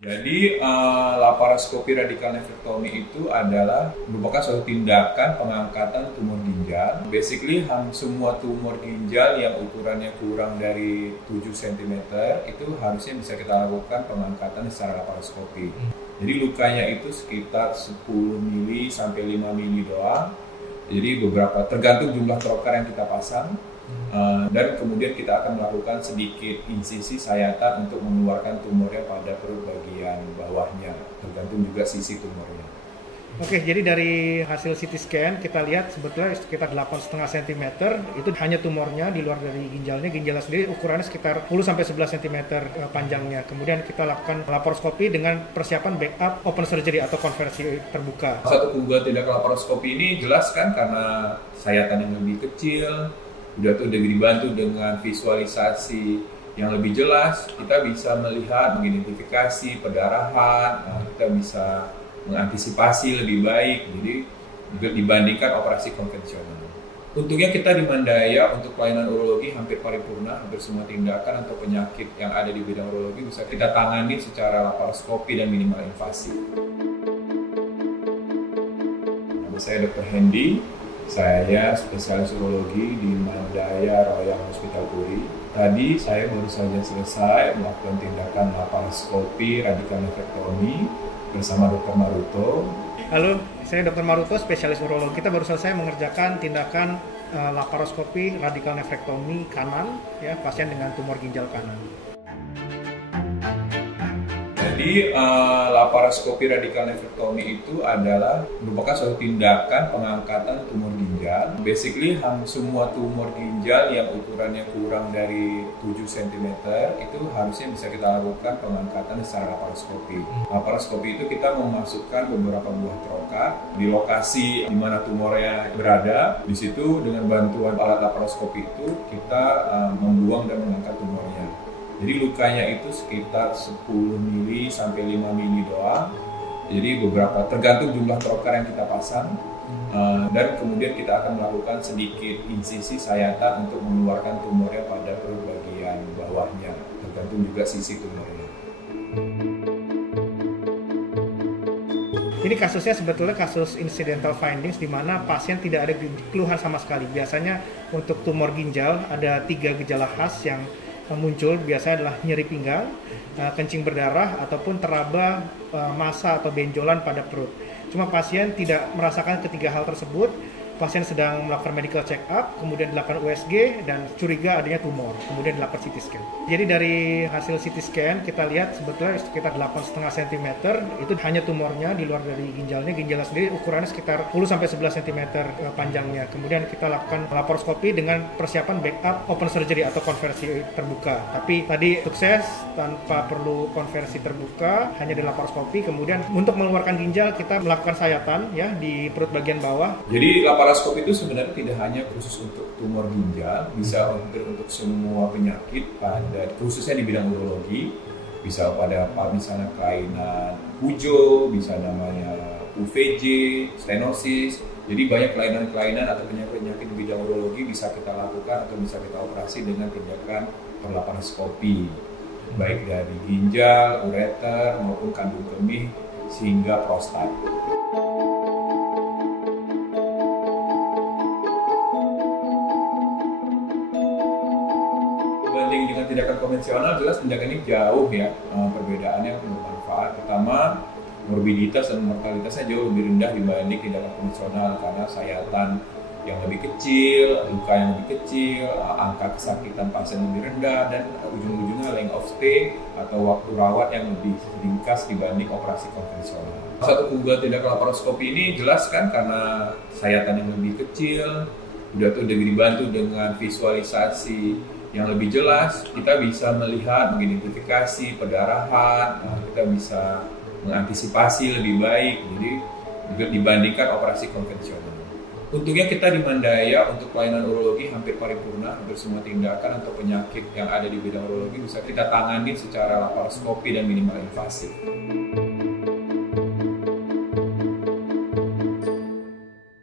Jadi laparoskopi radikal nefrektomi itu adalah merupakan suatu tindakan pengangkatan tumor ginjal. Basically semua tumor ginjal yang ukurannya kurang dari 7 cm itu harusnya bisa kita lakukan pengangkatan secara laparoskopi. Jadi lukanya itu sekitar 10 mili sampai 5 mili doang. Jadi beberapa tergantung jumlah trocar yang kita pasang. Dan kemudian kita akan melakukan sedikit insisi sayatan untuk mengeluarkan tumornya pada perut bagian bawahnya, tergantung juga sisi tumornya. Oke, jadi dari hasil CT scan kita lihat sebetulnya sekitar 8,5 cm itu hanya tumornya di luar dari ginjalnya. Ginjalnya sendiri ukurannya sekitar 10-11 cm panjangnya. Kemudian kita lakukan laparoskopi dengan persiapan backup open surgery atau konversi terbuka. Satu keunggulan tindakan laparoskopi ini jelas kan karena sayatan yang lebih kecil, udah dibantu dengan visualisasi yang lebih jelas, kita bisa melihat, mengidentifikasi perdarahan, kita bisa mengantisipasi lebih baik, jadi dibandingkan operasi konvensional. Untungnya kita di Mandaya untuk pelayanan urologi hampir paripurna, hampir semua tindakan atau penyakit yang ada di bidang urologi bisa kita tangani secara laparoskopi dan minimal invasif. Nama saya Dr. Hendy. Saya spesialis urologi di Mandaya Royal Hospital Puri. Tadi saya baru saja selesai melakukan tindakan laparoskopi radikal nefrektomi bersama Dr. Maruto. Halo, saya Dr. Maruto, spesialis urologi. Kita baru selesai mengerjakan tindakan laparoskopi radikal nefrektomi kanan, ya, pasien dengan tumor ginjal kanan. Jadi laparoskopi radikal nefrektomi itu adalah merupakan suatu tindakan pengangkatan tumor ginjal. Basically semua tumor ginjal yang ukurannya kurang dari 7 cm itu harusnya bisa kita lakukan pengangkatan secara laparoskopi. Laparoskopi itu kita memasukkan beberapa buah trocar di lokasi di mana tumornya berada. Di situ dengan bantuan alat laparoskopi itu kita membuang dan mengangkat tumornya. Jadi lukanya itu sekitar 10 mili sampai 5 mili doang. Jadi beberapa tergantung jumlah trocar yang kita pasang. Dan kemudian kita akan melakukan sedikit insisi sayatan untuk mengeluarkan tumornya pada perut bagian bawahnya, tergantung juga sisi tumornya. Ini kasusnya sebetulnya kasus incidental findings di mana pasien tidak ada keluhan sama sekali. Biasanya untuk tumor ginjal ada 3 gejala khas yang muncul, biasanya adalah nyeri pinggang, kencing berdarah, ataupun teraba massa atau benjolan pada perut. Cuma pasien tidak merasakan ketiga hal tersebut. Pasien sedang melakukan medical check up, kemudian dilakukan USG dan curiga adanya tumor, kemudian dilakukan CT scan. Jadi dari hasil CT scan kita lihat sebetulnya sekitar 8,5 cm itu hanya tumornya di luar dari ginjalnya. Ginjalnya sendiri ukurannya sekitar 10-11 cm panjangnya. Kemudian kita lakukan laparoskopi dengan persiapan backup open surgery atau konversi terbuka. Tapi tadi sukses tanpa perlu konversi terbuka, hanya di laparoskopi. Kemudian untuk mengeluarkan ginjal kita melakukan sayatan ya di perut bagian bawah. Jadi laparoskopi itu sebenarnya tidak hanya khusus untuk tumor ginjal, bisa untuk semua penyakit khususnya di bidang urologi, bisa pada misalnya kelainan Pujo, bisa namanya UVJ, stenosis. Jadi banyak kelainan-kelainan atau penyakit-penyakit di bidang urologi bisa kita lakukan atau bisa kita operasi dengan tindakan laparoskopi, baik dari ginjal, ureter maupun kandung kemih sehingga prostat. Dengan tindakan konvensional jelas tindakan ini jauh ya perbedaannya bermanfaat. Pertama, morbiditas dan mortalitasnya jauh lebih rendah dibanding tindakan konvensional karena sayatan yang lebih kecil, luka yang lebih kecil, angka kesakitan pasien lebih rendah, dan ujung-ujungnya length of stay atau waktu rawat yang lebih ringkas dibanding operasi konvensional. Satu keunggulan tindakan laparoskopi ini jelas kan karena sayatan yang lebih kecil, udah dibantu dengan visualisasi yang lebih jelas, kita bisa melihat, mengidentifikasi perdarahan, kita bisa mengantisipasi lebih baik, jadi dibandingkan operasi konvensional. Untungnya kita di Mandaya untuk pelayanan urologi hampir paripurna, hampir semua tindakan atau penyakit yang ada di bidang urologi bisa kita tangani secara laparoskopi dan minimal invasif.